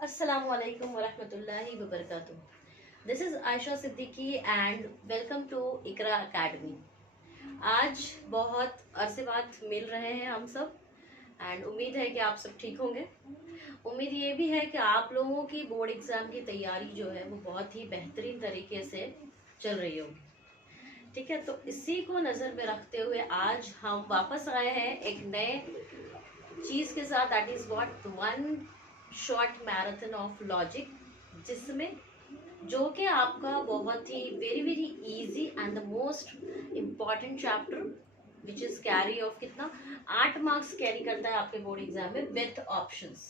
Assalamualaikum warahmatullahi wabarakatuh. This is Aisha Siddiqui and welcome to Iqra academy. आज बहुत अरसे बाद मिल रहे हैं हम सब एंड उम्मीद है कि आप सब ठीक होंगे। उम्मीद ये भी है कि आप लोगों की बोर्ड एग्जाम की तैयारी जो है वो बहुत ही बेहतरीन तरीके से चल रही होगी। ठीक है, तो इसी को नज़र में रखते हुए आज हम वापस आए हैं एक नए चीज़ के साथ, that is what one short marathon of logic, जिसमें जो कि आपका बहुत ही very very easy and the most important chapter which is carry of कितना 8 मार्क्स कैरी करता है आपके बोर्ड एग्जाम में विथ ऑप्शंस।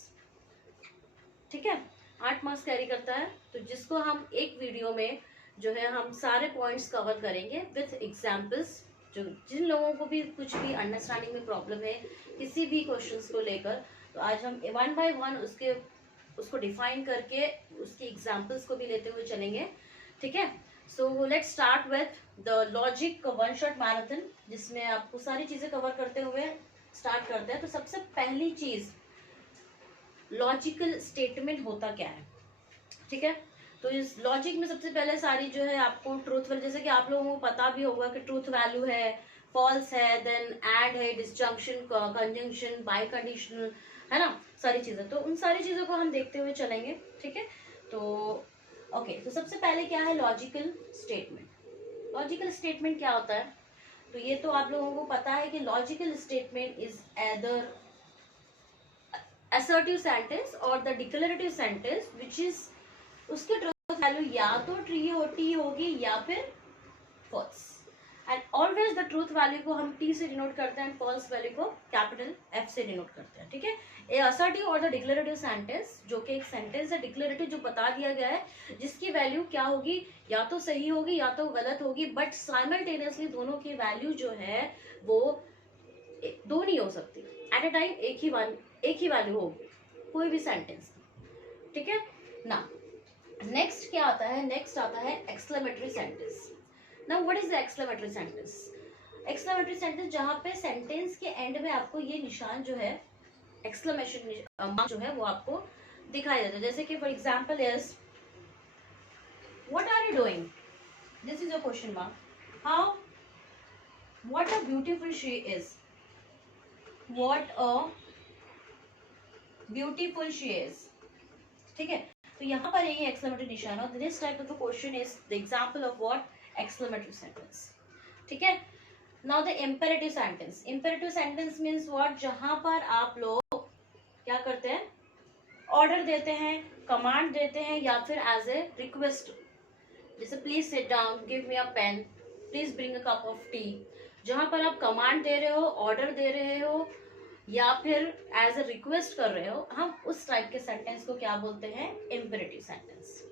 ठीक है, 8 मार्क्स कैरी करता है, तो जिसको हम एक वीडियो में जो है हम सारे पॉइंट्स कवर करेंगे विथ एग्जाम्पल्स। जो जिन लोगों को भी कुछ भी अंडरस्टैंडिंग में प्रॉब्लम है किसी भी क्वेश्चंस को लेकर, तो आज हम वन बाय वन उसको डिफाइन करके उसकी एग्जाम्पल्स को भी लेते हुए चलेंगे। ठीक है, so let's start with the logic one shot marathon, जिसमें आपको सारी चीजें कवर करते हुए स्टार्ट करते हैं। तो सबसे पहली चीज, लॉजिकल स्टेटमेंट होता क्या है। ठीक है, तो इस लॉजिक में सबसे पहले सारी जो है आपको ट्रूथ वैल्यू, जैसे कि आप लोगों को पता भी होगा कि ट्रूथ वैल्यू है, फॉल्स है, देन एंड है, डिसजंक्शन, कंजंक्शन, बाय कंडीशनल, है ना, सारी चीजें। तो उन सारी चीजों को हम देखते हुए चलेंगे। ठीक है, तो ओके, तो सबसे पहले क्या है लॉजिकल स्टेटमेंट। लॉजिकल स्टेटमेंट क्या होता है, तो ये तो आप लोगों को पता है कि logical statement is either assertive sentence और the declarative sentence which is उसकी ट्रूथ वैल्यू या तो टी होगी या फिर false. And always the truth value को हम टी से डिनोट करते हैं एंड फॉल्स वैल्यू को कैपिटल एफ से डिनोट करते हैं। ठीक है, ए असर्टिव और द डिक्लेरेटिव सेंटेंस, जो कि एक सेंटेंस है डिक्लेरेटिव जो बता दिया गया है, जिसकी वैल्यू क्या होगी, या तो सही होगी या तो गलत होगी, बट साइमल्टेनियसली दोनों की वैल्यू जो है वो दो नहीं हो सकती एट अ टाइम, एक ही वैल्यू होगी कोई भी सेंटेंस। ठीक है ना। नेक्स्ट क्या आता है, नेक्स्ट आता है exclamatory sentence. Now what is the exclamatory sentence. Exclamatory sentence जहां पे सेंटेंस के एंड में आपको ये निशान जो है एक्सक्लेमेशन मार्क जो है वो आपको दिखाई देता है। जैसे कि for example is what are you doing, this is a question mark. How, what a beautiful she is, what a beautiful she is. ठीक है, तो यहाँ पर ये एक्सक्लेमेटरी निशान है। This type of question is the example of what exclamatory sentence. ठीक है, now the imperative sentence. Imperative sentence means what, जहां पर आप लोग क्या करते हैं, ऑर्डर देते हैं, कमांड देते हैं, या फिर एज ए रिक्वेस्ट, जैसे please sit down, give me a pen, please bring a cup of tea. जहां पर आप कमांड दे रहे हो, ऑर्डर दे रहे हो, या फिर एज अ रिक्वेस्ट कर रहे हो, हम उस टाइप के सेंटेंस को क्या बोलते हैं, इंपेरेटिव सेंटेंस।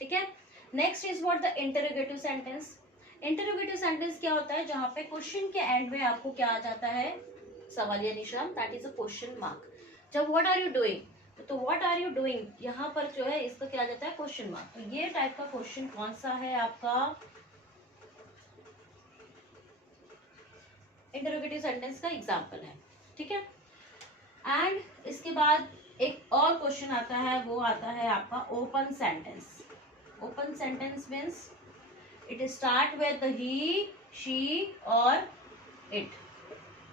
ठीक है, next is what the interrogative sentence. Interrogative sentence क्या होता है, जहां पे क्वेश्चन के एंड में आपको क्या आ जाता है, सवालिया निशान, that is a question mark. जब व्हाट आर यू डूइंग, तो व्हाट आर यू डूइंग यहाँ पर जो है इसका क्या आ जाता है, क्वेश्चन मार्क। तो ये टाइप का क्वेश्चन कौन सा है आपका, इंटरोगेटिव सेंटेंस का एग्जाम्पल है। ठीक है, एंड इसके बाद एक और क्वेश्चन आता है, वो आता है आपका open sentence. Open sentence means it start with he, she और इट।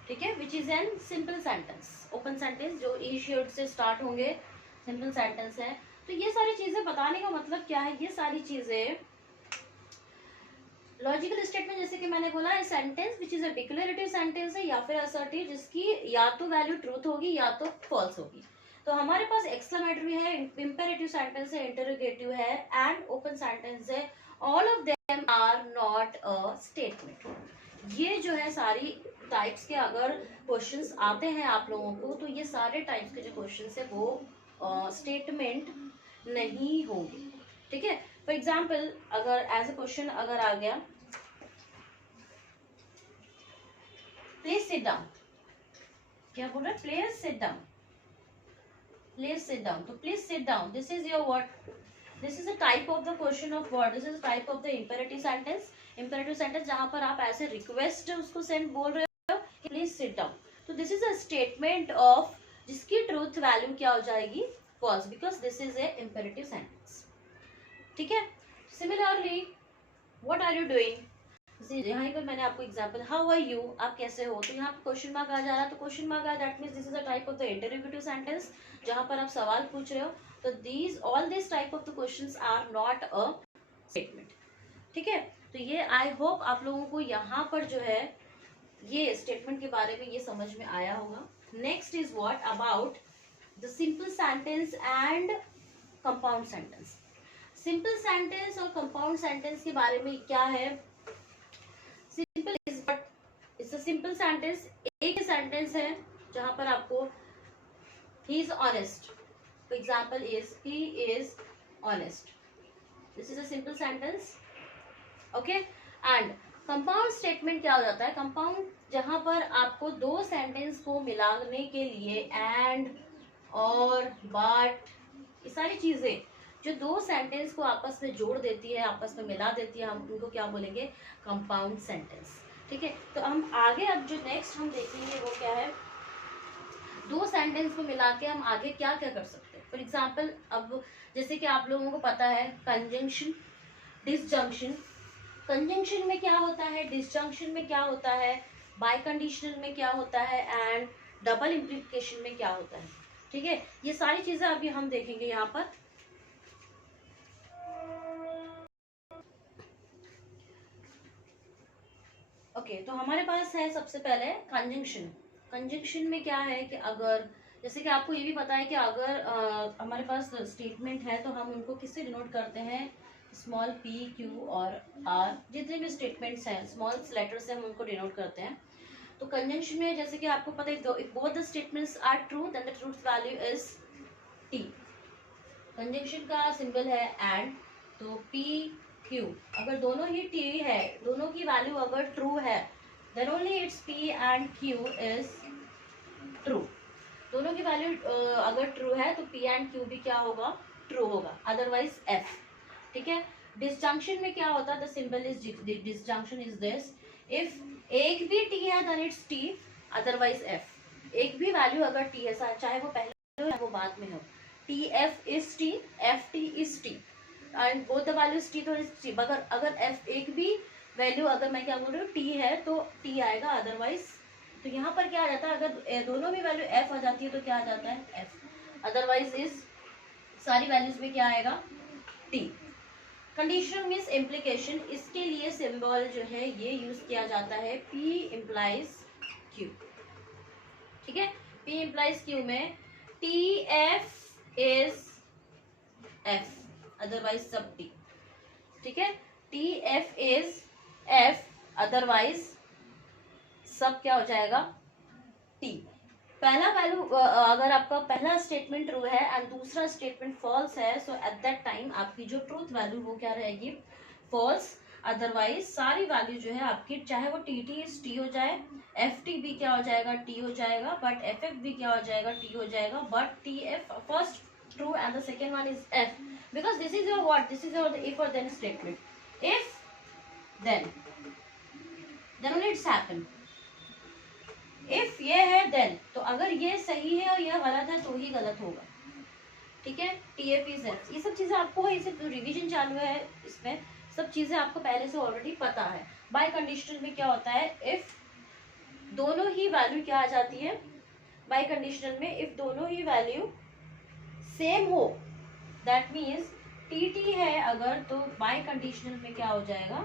ठीक है, which is an simple sentence. Open sentence जो ई शी से स्टार्ट होंगे, सिंपल सेंटेंस है। तो ये सारी चीजें बताने का मतलब क्या है, ये सारी चीजें लॉजिकल स्टेटमेंट, जैसे कि मैंने बोला sentence which is a declarative sentence है या फिर असर्टिव, जिसकी या तो वैल्यू ट्रूथ होगी या तो फॉल्स होगी। तो हमारे पास एक्सक्लेमेटरी है, इंपेरेटिव सेंटेंस है, इंटरोगेटिव है एंड ओपन सेंटेंस है। All of them are not a statement. ये जो है सारी टाइप्स के अगर क्वेश्चंस आते हैं आप लोगों को, तो ये सारे टाइप्स के जो क्वेश्चंस है वो स्टेटमेंट नहीं होंगे। ठीक है, फॉर एग्जाम्पल अगर एज अ क्वेश्चन अगर आ गया, प्लीज सिट डाउन, क्या बोल रहा है, please sit down, please sit down. तो please sit down, this is your what, this is a type of the question of what, this is type of the imperative sentence. Imperative sentence जहां पर आप ऐसे request उसको send बोल रहे हो please sit down, तो this is a statement of, जिसकी ट्रूथ वैल्यू क्या हो जाएगी, false because this is a imperative sentence. ठीक है. Similarly, what are you doing? यहाँ पर मैंने आपको एग्जाम्पल हाउ आर यू, आप कैसे हो, तो यहाँ पे क्वेश्चन मार्क आ जा रहा है, तो क्वेश्चन मार्क आ, that means this is a type of the interrogative sentence, जहाँ पर आप सवाल पूछ रहे हो. तो these all this type of the questions are not a statement. ठीक है. तो ये आई होप आप लोगों को यहाँ पर जो है ये स्टेटमेंट के बारे में ये समझ में आया होगा. Next is what about the simple sentence and compound sentence. Simple sentence और कंपाउंड सेंटेंस के बारे में क्या है. Simple is but it's a simple sentence, एक सेंटेंस है जहां पर आपको he is honest, for example is he is honest, this is a simple sentence. Okay. And compound statement क्या हो जाता है. कंपाउंड जहां पर आपको दो सेंटेंस को मिलाने के लिए एंड और बट ये सारी चीजें जो दो सेंटेंस को आपस में जोड़ देती है, आपस में मिला देती है, हम उनको क्या बोलेंगे, कंपाउंड सेंटेंस. ठीक है. तो हम आगे अब जो नेक्स्ट हम देखेंगे वो क्या है, दो सेंटेंस को मिला के हम आगे क्या क्या कर सकते हैं. फॉर एग्जाम्पल अब जैसे कि आप लोगों को पता है कंजंक्शन, डिसजंक्शन. कंजंक्शन में क्या होता है, डिसजंक्शन में क्या होता है, बाय कंडीशनल में क्या होता है एंड डबल इम्प्लीकेशन में क्या होता है. ठीक है. ये सारी चीजें अभी हम देखेंगे यहाँ पर. ओके. तो हमारे पास है सबसे पहले कंजंक्शन. कंजंक्शन में क्या है कि अगर जैसे कि आपको ये भी पता है कि अगर हमारे पास स्टेटमेंट है तो हम उनको किससे डिनोट करते हैं, स्मॉल पी क्यू और आर, जितने भी स्टेटमेंट्स हैं स्मॉल लेटर से हम उनको डिनोट करते हैं. तो कंजंक्शन में जैसे कि आपको पता है if both the statements are true then the truth value is T. Conjunction का सिंबल है एंड, तो पी क्यू अगर दोनों ही टी है, दोनों की वैल्यू अगर ट्रू है then only it's P and Q is true. दोनों की वैल्यू अगर ट्रू है तो पी एंड क्यू भी क्या होगा, ट्रू होगा, अदरवाइज एफ. ठीक है. डिसजंक्शन में क्या होता है, the symbol is disjunction is this, if एक भी टी है then it's T, otherwise F. एक भी वैल्यू अगर टी है, चाहे वो पहले हो या वो बाद में हो, T F is T, F T is T and both the values T, तो इज टी. अगर एफ एक भी वैल्यू अगर मैं क्या बोल रही हूँ टी है तो टी आएगा, अदरवाइज. तो यहाँ पर क्या आ जाता है, अगर दोनों भी वैल्यू एफ आ जाती है तो क्या आ जाता है, एफ, अदरवाइज इज सारी वैल्यूज में क्या आएगा, टी. कंडीशनल मीन्स इम्प्लीकेशन, इसके लिए सिंबल जो है ये यूज किया जाता है P इम्प्लाइज Q. ठीक है. P इम्प्लाइज Q में T F is F, otherwise सब T. ठीक है. T F is F, otherwise सब क्या हो जाएगा, T. पहला वैल्यू अगर आपका पहला स्टेटमेंट ट्रू है एंड दूसरा स्टेटमेंट फॉल्स है, सो एट दैट टाइम आपकी जो ट्रूथ वैल्यू वो क्या रहेगी, फॉल्स. अदरवाइज सारी वैल्यू जो है आपकी, चाहे वो टी टी इज टी हो जाए, एफ टी भी क्या हो जाएगा, टी हो जाएगा, बट एफ एफ भी क्या हो जाएगा, टी हो जाएगा, but T F first true and the second one is F, because this is your what, this is your if और then statement. If then only it's happen. If ये है then, तो अगर ये सही है और यह गलत है तो ही गलत होगा. ठीक है. टी एफ इज एफ, ये सब चीजें आपको, इसे रिवीजन चालू है, इसमें सब चीजें आपको पहले से ऑलरेडी पता है. बाय कंडीशनल में क्या होता है, इफ दोनों ही वैल्यू क्या आ जाती है, बाय कंडीशनल में इफ दोनों ही वैल्यू सेम हो, दैट मीन्स टी टी है अगर, तो बाय कंडीशनल में क्या हो जाएगा,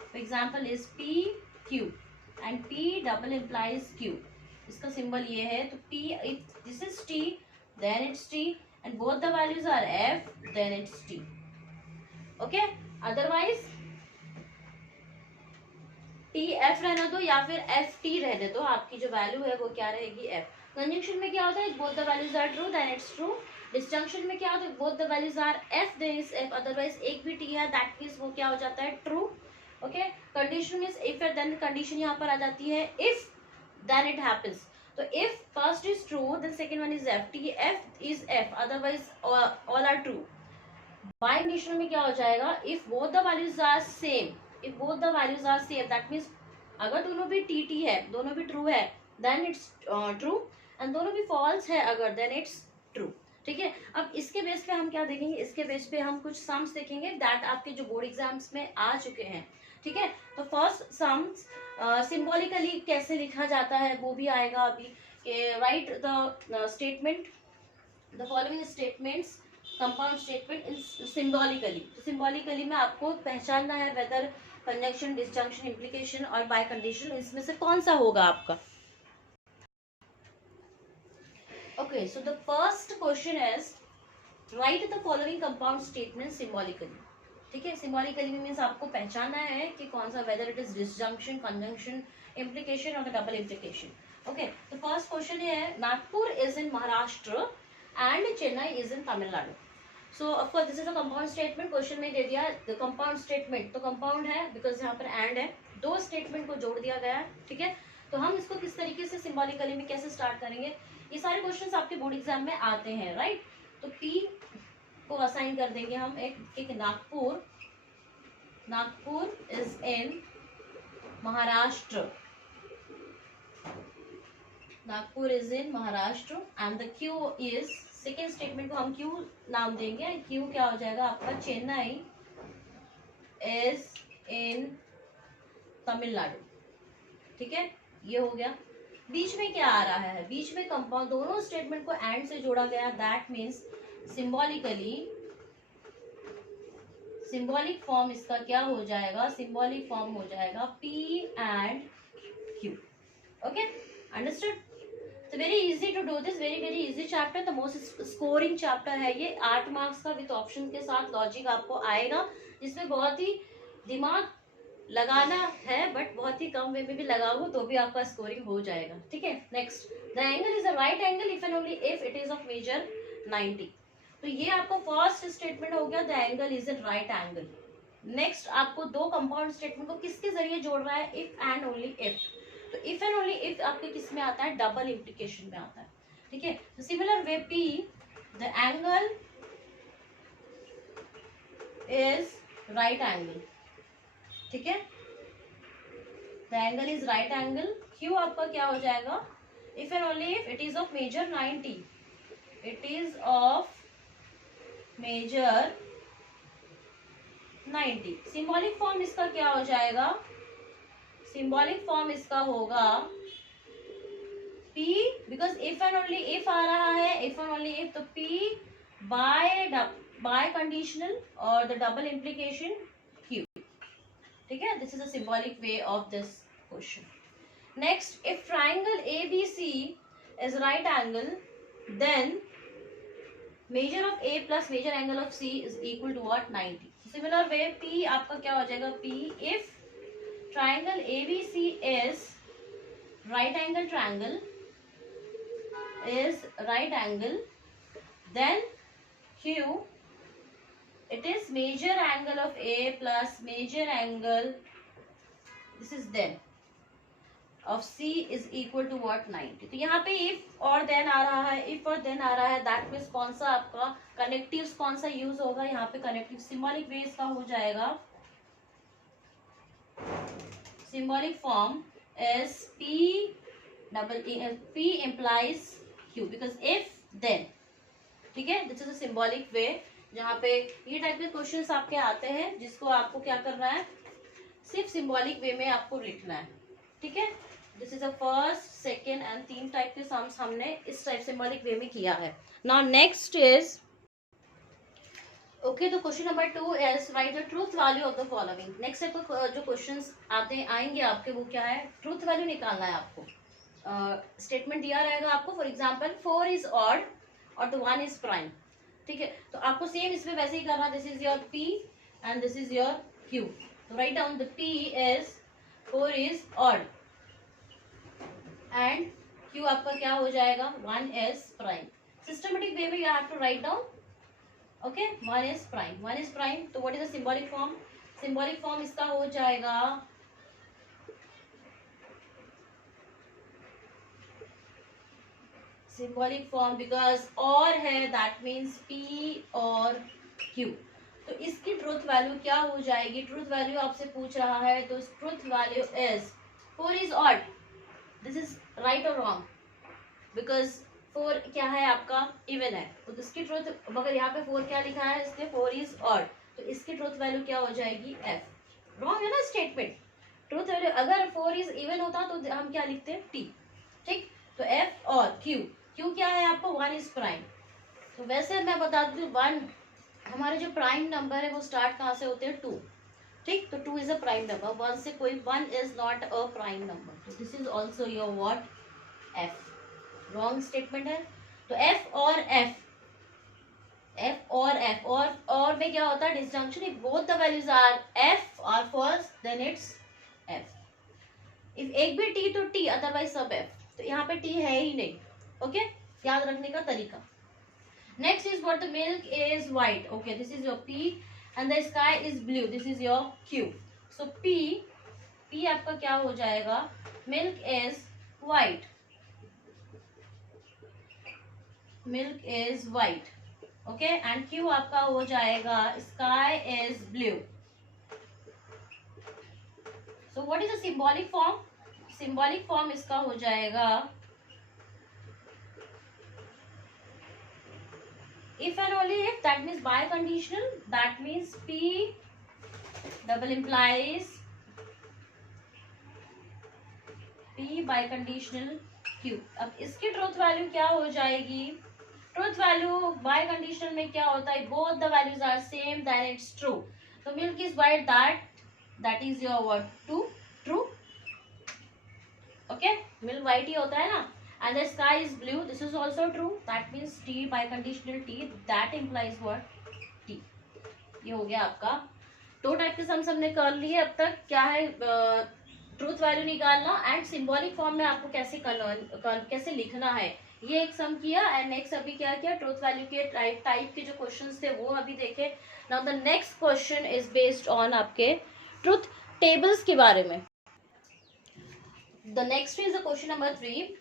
for example is P Q and P double implies Q. इसका सिंबल ये है, तो P if this is T then it's T and both the values are F then it's T. Okay. Otherwise T F रहना दो या फिर F T रहने दो, आपकी जो वैल्यू है वो क्या रहेगी, F. कंजंक्शन में क्या होता है, both the values are true then it's true. Disjunction में क्या होता है, both the values are F then it's F, otherwise एक भी T है, that means वो क्या हो जाता है, true. Okay. Condition means if and then condition यहाँ पर आ जाती है, इफ देन इट हैपेंस. तो if first is true then second one is F, T F is F, otherwise all are true. Bicondition में क्या हो जाएगा, if both the values are same, if both the values are same that means अगर दोनों भी T T है, दोनों भी ट्रू है, देन इट्स ट्रू. एंड दोनों भी फॉल्स है अगर, देन इट्स ट्रू। ठीक है, अब इसके बेस पे हम क्या देखेंगे, इसके बेस पे हम कुछ सम्स देखेंगे दैट आपके जो बोर्ड एग्जाम्स में आ चुके हैं। ठीक है, तो फर्स्ट सम्स सिंबॉलिकली कैसे लिखा जाता है वो भी आएगा अभी, कि right the statement, the following statements compound statement in symbolically. तो सिंबॉलिकली में आपको पहचानना है वेदर कंजंक्शन, डिसजंक्शन, इम्प्लीकेशन और बाय कंडीशन इसमें से कौन सा होगा आपका। Okay, so the first question is write the following compound statement symbolically. ठीक है, सिम्बॉलिकली मीन्स आपको पहचानना है कि कौन सा, whether it is disjunction, conjunction, implication और डबल इम्प्लीकेशन। ओके, तो फर्स्ट क्वेश्चन है Nagpur is in Maharashtra and Chennai is in Tamil Nadu. So of course this is a compound statement, question में दे दिया द कंपाउंड स्टेटमेंट, तो कंपाउंड है बिकॉज यहाँ पर एंड है, दो स्टेटमेंट को जोड़ दिया गया है। ठीक है, तो हम इसको किस तरीके से सिम्बॉलिकली में कैसे स्टार्ट करेंगे, ये सारे क्वेश्चंस आपके बोर्ड एग्जाम में आते हैं, राइट। तो पी को असाइन कर देंगे हम एक Nagpur, Nagpur is in Maharashtra, Nagpur is in Maharashtra and the Q is, second statement को हम क्यू नाम देंगे, क्यू क्या हो जाएगा आपका, चेन्नई इज इन तमिलनाडु। ठीक है, ये हो गया। बीच में क्या आ रहा है, बीच में कंपाउंड, दोनों स्टेटमेंट को एंड से जोड़ा गया, that means symbolically, symbolic form इसका क्या हो जाएगा, सिंबॉलिक फॉर्म हो जाएगा P and Q. Okay, understood. तो very easy to do this, very very easy chapter, the most scoring chapter है ये, 8 मार्क्स का विद ऑप्शन के साथ लॉजिक आपको आएगा, जिसमें बहुत ही दिमाग लगाना है, बट बहुत ही कम वे में भी लगाओ तो भी आपका स्कोरिंग हो जाएगा। ठीक है, next, the angle is a right angle if and only if it is of measure 90। तो ये आपका फर्स्ट स्टेटमेंट हो गया, the angle is a right angle. Next, आपको दो कंपाउंड स्टेटमेंट को किसके जरिए जोड़ रहा है, इफ एंड ओनली इफ। तो इफ एंड ओनली इफ आपके किस में आता है, डबल इम्प्लीकेशन में आता है। ठीक है, तो similar way P, the angle is right angle. ठीक है, the angle is right angle. Q आपका क्या हो जाएगा, if and only if it is of measure 90, it is of measure 90। Symbolic form इसका क्या हो जाएगा, सिंबॉलिक फॉर्म इसका होगा P, because if and only if आ रहा है, इफ एंड ओनली इफ, तो P बाय कंडीशनल और द डबल इम्प्लीकेशन Q। ठीक है, this is a symbolic way of this question. Next, if triangle ABC is right angle then measure of A plus measure angle of C is equal to what, 90। Similar way P आपका क्या हो जाएगा, P if triangle ABC is right angle triangle, is right angle, then Q, it is major angle of A plus major angle, this is then of C is equal to what, 90। तो यहाँ पे if और then आ रहा है, if और then आ रहा है, that means कौन सा आपका कनेक्टिव कौन सा यूज होगा, यहाँ पे कनेक्टिव सिंबॉलिक वे इसका हो जाएगा, symbolic form is P implies Q because if then। ठीक है, दिस इज अ सिंबॉलिक वे, जहाँ पे ये टाइप के क्वेश्चंस आपके आते हैं जिसको आपको क्या करना है, सिर्फ सिंबॉलिक वे में आपको लिखना है। ठीक है, this is a first, second and 3 type के सम्स हमने इस टाइप सिंबॉलिक वे में किया है। नाउ नेक्स्ट इज, ओके, तो question number 2 is right the truth value of the following. Next जो क्वेश्चंस आएंगे आपके, वो क्या है, ट्रूथ वैल्यू निकालना है आपको। स्टेटमेंट दिया रहेगा आपको, फॉर एग्जाम्पल 4 इज ऑड और द 1 इज प्राइम। ठीक है, तो आपको सेम इसमें वैसे ही करना, this is your P and this is your Q। तो write down the P is 4 is odd and Q आपका क्या हो जाएगा, 1 इज प्राइम। सिस्टमेटिक वे में you have to write down, okay, 1 is prime, 1 is prime. तो what is the symbolic form, symbolic form इसका हो जाएगा सिंबॉलिक फॉर्म, बिकॉज और है, दैट मीन्स P और Q। तो इसकी ट्रूथ वैल्यू क्या हो जाएगी, ट्रूथ वैल्यू आपसे पूछ रहा है, तो truth value is 4 is odd, this is right और रॉन्ग, बिकॉज 4 क्या है आपका इवन है, तो इसकी ट्रूथ, मगर यहाँ पे 4 क्या लिखा है इसने, 4 इज ऑड, तो इसकी ट्रूथ वैल्यू क्या हो जाएगी एफ। रॉन्ग है ना स्टेटमेंट, ट्रूथ वैल्यू अगर 4 इज इवन होता तो हम क्या लिखते हैं टी। ठीक, तो एफ और क्यू, क्यू क्या है आपको 1 इज प्राइम। तो वैसे मैं बता दूं 1 हमारे जो प्राइम नंबर है वो स्टार्ट कहाँ से होते हैं 2। ठीक, तो 2 इज अ प्राइम नंबर, 1 से कोई 1 is not a prime number, तो this is also your what F. Wrong statement है। तो एफ और एफ, एफ और में क्या होता है disjunction, if both the values are F are false then it's F. If एक भी टी तो टी, अदरवाइज सब एफ, तो यहाँ पे टी है ही नहीं। ओके, याद रखने का तरीका। Next is what, the milk is white, okay this is your P, and the sky is blue, this is your Q. So P आपका क्या हो जाएगा, milk is white, milk is white, okay, and Q आपका हो जाएगा sky is blue. So what is the symbolic form, symbolic form इसका हो जाएगा if and only if, that means biconditional, that means P double implies P biconditional Q। अब इसकी truth value क्या हो जाएगी, ट्रूथ वैल्यू बाइकंडीशनल में क्या होता है, both the values are same then it's true. तो milk is white, that is your what true. Okay, milk white ही होता है ना, and the sky is blue, this is also true, that means T biconditional T, that implies what T। ये हो गया आपका दो टाइप के सम हमने कर लिए अब तक। क्या है, ट्रूथ वैल्यू निकालना एंड सिंबॉलिक फॉर्म में आपको कैसे लिखना है, ये एक सम किया। एंड नेक्स्ट अभी क्या किया, ट्रूथ वैल्यू के टाइप के जो क्वेश्चंस थे वो अभी देखे। Now the next question is based on आपके ट्रूथ टेबल्स के बारे में। The next is the question number 3,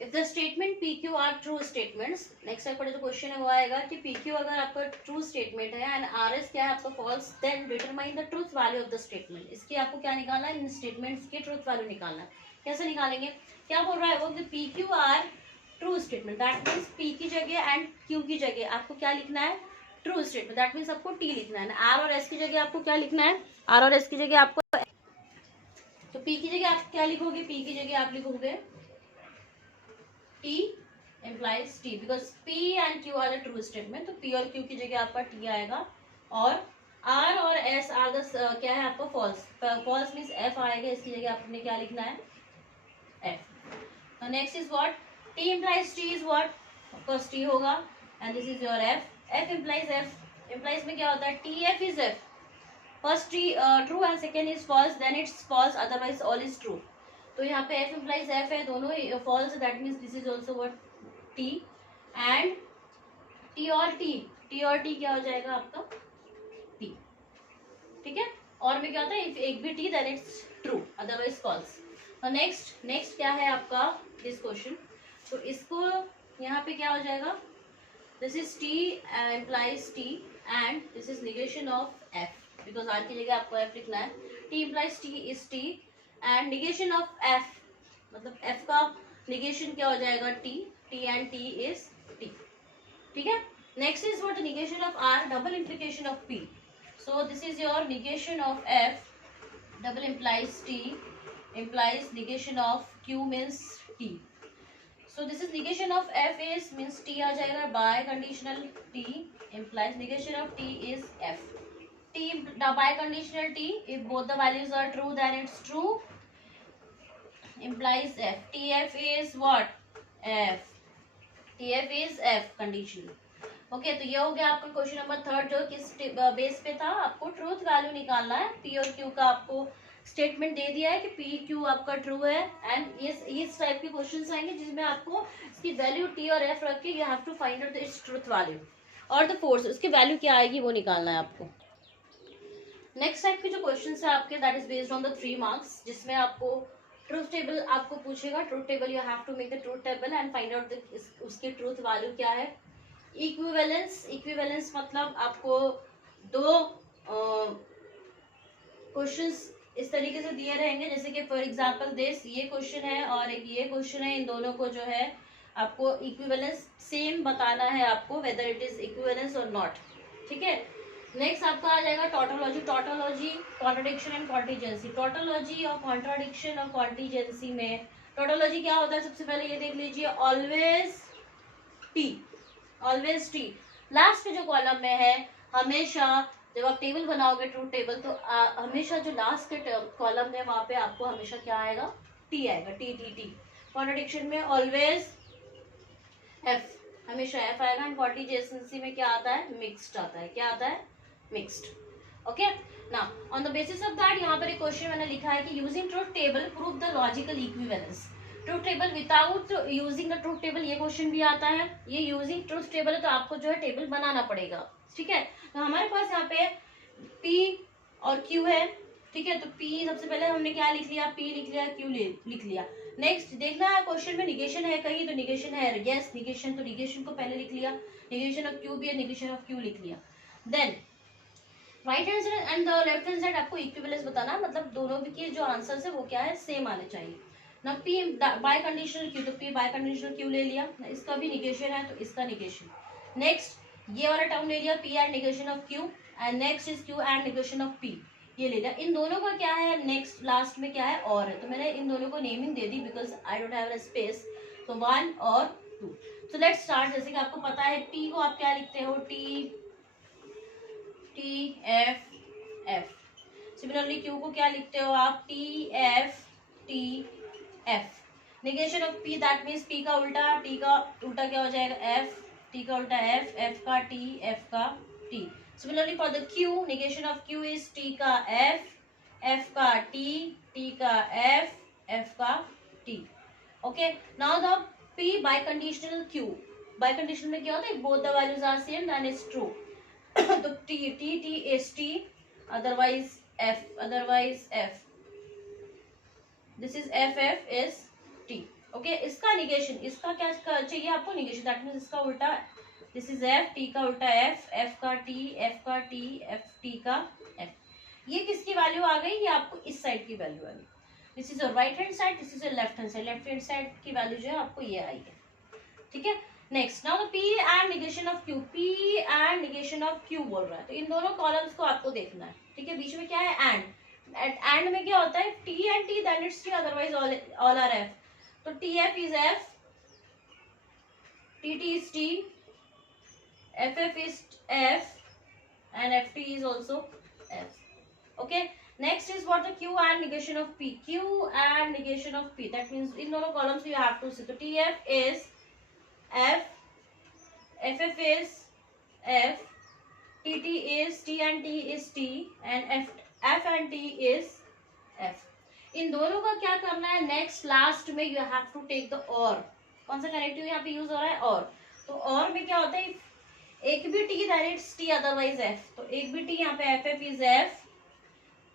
if the statement PQ are true statements, next type का जो क्वेश्चन है वो आएगा कि PQ अगर आपका ट्रू स्टेटमेंट है एंड RS क्या है आपका false, then determine the truth value of the statement. इसकी आपको क्या निकालना है, इन स्टेटमेंट्स की ट्रूथ वैल्यू निकालना है। कैसे निकालेंगे, क्या बोल रहा है वो कि PQ are true statement, that means P की जगह एंड Q की जगह आपको क्या लिखना है, ट्रू स्टेटमेंट, दैट मीन्स आपको T लिखना है। R और S की जगह आपको क्या लिखना है, R और S की जगह आपको, तो P की जगह आप क्या लिखोगे, P की जगह आप लिखोगे T implies T, because P and Q are the true statement, तो P और Q की जगह आपका T आएगा, और R और S आर द क्या है आपका फॉल्स, फॉल्स मीन्स F आएगा, इसकी जगह आपने क्या लिखना है F। तो next is what, T implies T is what, of course T होगा, and this is your F। F implies F, implies में क्या होता है, T F is F, first true and second is false, then it's false, otherwise all is true. तो यहाँ पे F implies F है, दोनों फॉल्स, that means this is also what T, and T और T क्या हो जाएगा आपका T। ठीक है, और में क्या होता है, इफ एक भी T then it's true, otherwise false. तो नेक्स्ट क्या है आपका दिस क्वेश्चन, तो इसको यहाँ पे क्या हो जाएगा, this is T implies T and this is negation of F, because R की जगह आपको F लिखना है। T implies T is T and negation of F, मतलब F का निगेशन क्या हो जाएगा T and T is T। ठीक है, next is what, negation of R, double implication of P, so this is your negation of F, double implies T implies negation of Q means T, so this is negation of F is means T आ जाएगा, by conditional T implies negation of T is F। T by conditional T, if both the values are true then it's true, implies F। TF is what, F, TF is F conditional। Okay, तो ये हो गया आपका question number 3, जो किस base पे था, आपको ट्रूथ वैल्यू निकालना है। P और Q का आपको स्टेटमेंट दे दिया है कि P Q आपका ट्रू है, एंड इस टाइप के क्वेश्चंस आएंगे जिसमें आपको इसकी वैल्यू T और F रख के you have to find out its truth value, और द फोर्स उसकी वैल्यू क्या आएगी वो निकालना है आपको। नेक्स्ट टाइप के जो क्वेश्चंस है आपके, that is based on the 3 marks, जिसमें आपको ट्रूथ टेबल आपको पूछेगा, truth table you have to make the truth table and find out उसकी ट्रूथ वैल्यू क्या है। इक्विवेलेंस मतलब आपको दो क्वेश्चंस इस तरीके से दिए रहेंगे, जैसे कि फॉर एग्जांपल दिस, ये क्वेश्चन है और एक ये क्वेश्चन है, इन दोनों को जो है आपको इक्विवेलेंस सेम बताना है आपको, वेदर इट इज इक्विवेलेंस और नॉट, ठीक है। नेक्स्ट आपका आ जाएगा tautology. Tautology contradiction and contingency. Tautology और कॉन्ट्राडिक्शन और कॉन्टीजेंसी में टोटोलॉजी क्या होता है, सबसे पहले ये देख लीजिए, always T, always T last के जो कॉलम में है, हमेशा जब आप टेबल बनाओगे ट्रूथ टेबल, तो हमेशा जो लास्ट के कॉलम है वहां पे आपको हमेशा क्या आएगा, टी आएगा, टी टी टी। कॉन्ट्राडिक्शन में ऑलवेज एफ, हमेशा एफ आएगा। एंड कॉन्टीजेंसी में क्या आता है, मिक्स्ड आता है, क्या आता है, मिक्स्ड। ओके ना, on the basis of that यहाँ पर एक क्वेश्चन मैंने लिखा है कि using truth table prove the logical equivalence. Truth table without using the truth table, ये क्वेश्चन भी आता है। ये यूजिंग ट्रूथ टेबल है तो आपको जो है टेबल बनाना पड़ेगा, ठीक है। तो हमारे पास यहाँ पे P और Q है, ठीक है। तो P सबसे पहले हमने क्या लिख लिया, P लिख लिया, Q लिख लिया। नेक्स्ट देखना है क्वेश्चन में निगेशन है कहीं, तो निगेशन है, यस निगेशन, तो निगेशन को पहले लिख लिया, निगेशन ऑफ Q भी है, निगेशन ऑफ Q लिख लिया। Then right hand side and the left hand side आपको इक्विवेलेंस बताना, मतलब दोनों के जो आंसर्स है वो क्या है, सेम आने चाहिए ना। P बाय कंडीशनल Q, तो P बाय कंडीशनल Q ले लिया, इसका भी निगेशन है तो इसका निगेशन। नेक्स्ट ये वाला टर्म ले लिया, P and negation of Q, and next is Q and negation of P, ये ले लिया। इन दोनों का क्या है, नेक्स्ट लास्ट में क्या है, और है, तो मैंने इन दोनों को naming they the because I don't have a space, तो 1 और 2। So let's start. जैसे कि आपको पता है T को आप क्या लिखते हो, T F F। Similarly Q को क्या लिखते हो आप, T F T F। Negation of P that means P का उल्टा, T का उल्टा क्या हो जाएगा, F, T का उल्टा F, F का T, F का T। Similarly for the Q, negation of Q is T का F, F का T, T का F, F का T। Okay now the P bye conditional Q, biconditional में क्या होता है, both the values are same then is true. तो T T T is T, otherwise F, otherwise F, this is F, F is T। Okay इसका negation, इसका क्या चाहिए आपको, निगेशन, दैट मीन्स इसका उल्टा, दिस इज F, T का उल्टा F, F का T, F का T, F T का F। ये किसकी वैल्यू आ गई, ये आपको इस साइड की वैल्यू आ गई। This is your right hand side, this is your left hand side. Left hand side की वैल्यू जो है आपको ये आई है, ठीक है। Next now the P and negation of Q, P and negation of Q बोल रहा है, तो इन दोनों कॉलम्स को आपको देखना है, ठीक है। बीच में क्या है, एंड में क्या होता है, T and T then it's T, otherwise all are F। तो TF is F, TT is T, FF is F and FT is also F। okay next is what the Q and negation of P, Q and negation of P, that means in दोनों columns you have to see, so TF is F, FF is F, TT is T and T is T, and F and T is F। इन दोनों का क्या करना है, next last में you have to take the और। कौन सा कनेक्टिव यहाँ पे यूज हो रहा है, और। तो और में क्या होता है, एक भी T that it's T, otherwise F। तो एक भी T यहाँ पे FF is F,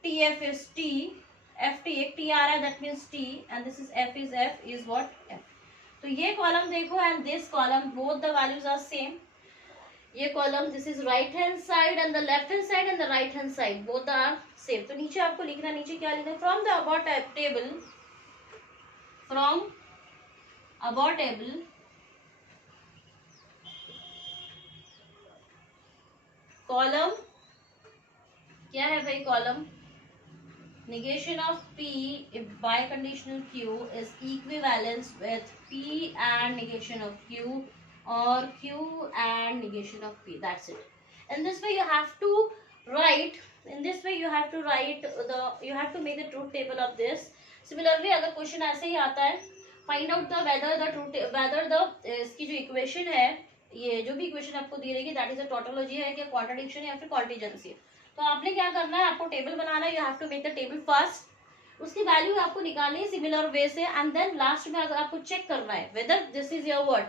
TF is T, FT एक T आ रहा है that means T, and this is F is F is what, F। तो ये कॉलम देखो and this column, both the values are same. ये column, this is right hand side and the left hand side and the right hand side, both are same. तो नीचे आपको लिखना, नीचे क्या लिखना, from the above table, from above table column क्या है भाई, column negation of P if biconditional Q is equivalence with P and negation of Q, or Q and negation of P, that's it। in this way you have to write, in this way you have to write the, you have to make the truth table of this। similarly अगर question ऐसे ही आता है, find out the whether the truth, whether the, इसकी जो equation है, ये जो भी इक्वेशन आपको दी रहेगी दैट इज अ टोटोलॉजी है, क्या कॉन्ट्राडिक्शन या फिर कॉन्टीजेंसी। तो आपने क्या करना है, आपको टेबल बनाना है, you have to make the table first, उसकी वैल्यू आपको निकालनी है सिमिलर वे से, एंड देन लास्ट में अगर आपको चेक करना है whether this is your word,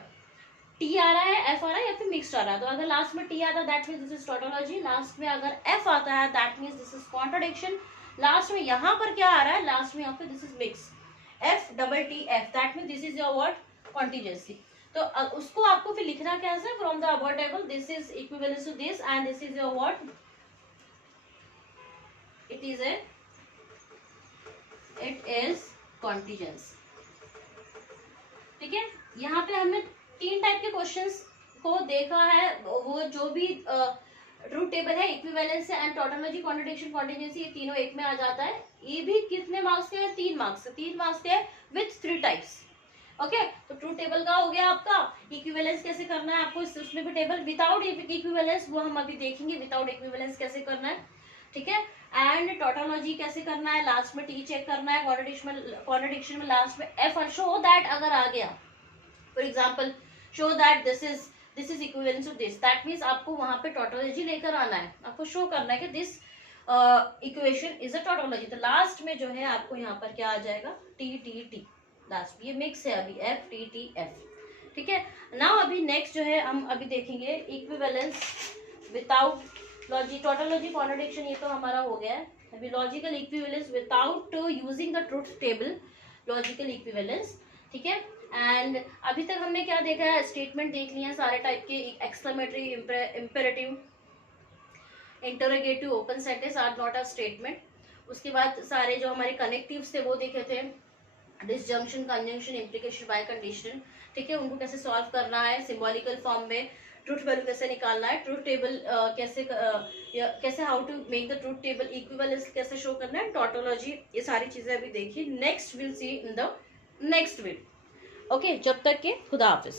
T आ रहा है, F आ रहा है या फिर मिक्स्ड आ रहा है। तो अगर लास्ट में T आता है that means this is tautology, last में अगर F आता है that means this is contradiction, last में यहाँ पर क्या आ रहा है, लास्ट में यहाँ पे this is mix, F double T F, that means this is your word contingency. तो उसको आपको फिर लिखना कैसे, from the above table this is equivalence to this and this is your word, it is contingency, ठीक है। यहाँ पे हमने 3 टाइप के क्वेश्चंस को देखा है, वो जो भी ट्रूथ टेबल है, इक्विवेलेंस है एंड टोटोलॉजी, कॉन्ट्रडिक्शन, कॉन्टिजेंसी, ये तीनों एक में आ जाता है। ये भी कितने मार्क्स के हैं? 3 मार्क्स, 3 मार्क्स के विथ 3 टाइप्स। ओके, तो ट्रूथ टेबल का हो गया आपका। इक्विवेलेंस कैसे करना है आपको, उसमें भी टेबल। विदाउट इक्विवेलेंस वो हम अभी देखेंगे, विदाउट इक्विवेलेंस कैसे करना है, ठीक है। एंड टोटोलॉजी कैसे करना है, लास्ट में टी चेक करना है, कॉन्ट्रडिक्शन में लास्ट में एफ, और शो दैट अगर आ गया, for example show that this is equivalence to this, that means आपको वहां पे टोटोलॉजी लेकर आना है, आपको शो करना है कि this equation is a tautology. तो लास्ट में जो है आपको यहाँ पर क्या आ जाएगा, टी टी टी, लास्ट ये मिक्स है अभी, एफ टी टी एफ, ठीक है। नाउ अभी नेक्स्ट जो है हम अभी देखेंगे equivalence without logy, tautology, contradiction, ये तो हमारा हो गया है। अभी logical equivalence without using the truth table, logical equivalence, ठीक है। एंड अभी तक हमने क्या देखा है, स्टेटमेंट देख लिया है सारे टाइप के, exclamatory, imperative, interrogative, open sentence are not a statement. उसके बाद सारे जो हमारे कनेक्टिव्स थे वो देखे थे, disjunction, conjunction, implication, bicondition, ठीक है, उनको कैसे सॉल्व करना है सिंबॉलिकल फॉर्म में, ट्रूथ वैल्यू कैसे निकालना है, ट्रूथ टेबल कैसे how to make the truth table, equivalence कैसे शो करना है, टोटोलॉजी, ये सारी चीजें अभी देखी। Next will see in the next video. Okay, जब तक के खुदा हाफिज।